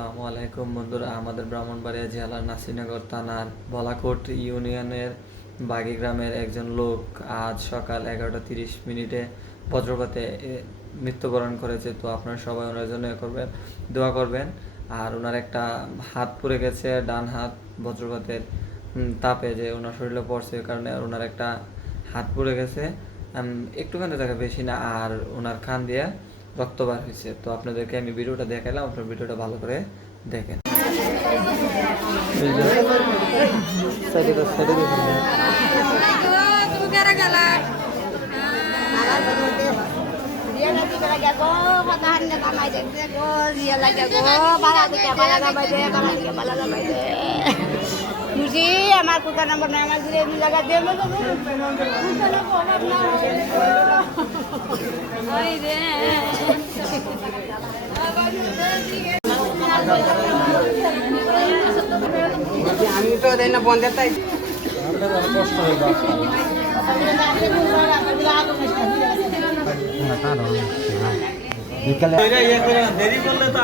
আসসালামু আলাইকুম বন্ধুরা, আমাদের ব্রাহ্মণবাড়িয়া জেলার নাসিরনগর থানার বলাকোট ইউনিয়নের বাগী গ্রামের একজন লোক আজ সকাল 11:30 বজ্রপাতে মৃত্যুবরণ করেছে। তো আপনারা সবাই ওনার জন্য দোয়া করবেন। আর ওনার একটা হাত পুড়ে গেছে, ডান হাত বজ্রপাতের তাপে যে ওনার শরীরে পড়ছে, ওই কারণে ওনার একটা হাত পুড়ে গেছে, একটুখানি জায়গা, বেশি না। আর ওনার কান দিয়ে রক্ত বার হয়েছে। তো আপনাদেরকে আমি ভিডিওটা দেখালাম, আপনার ভিডিওটা ভালো করে দেখেন। আমার কোথাও নাম্বার নাই, আমার জায়গা দিয়ে আমি তো দেয় না বন্ধের তাই কষ্ট হয়ে দেরি করলে তো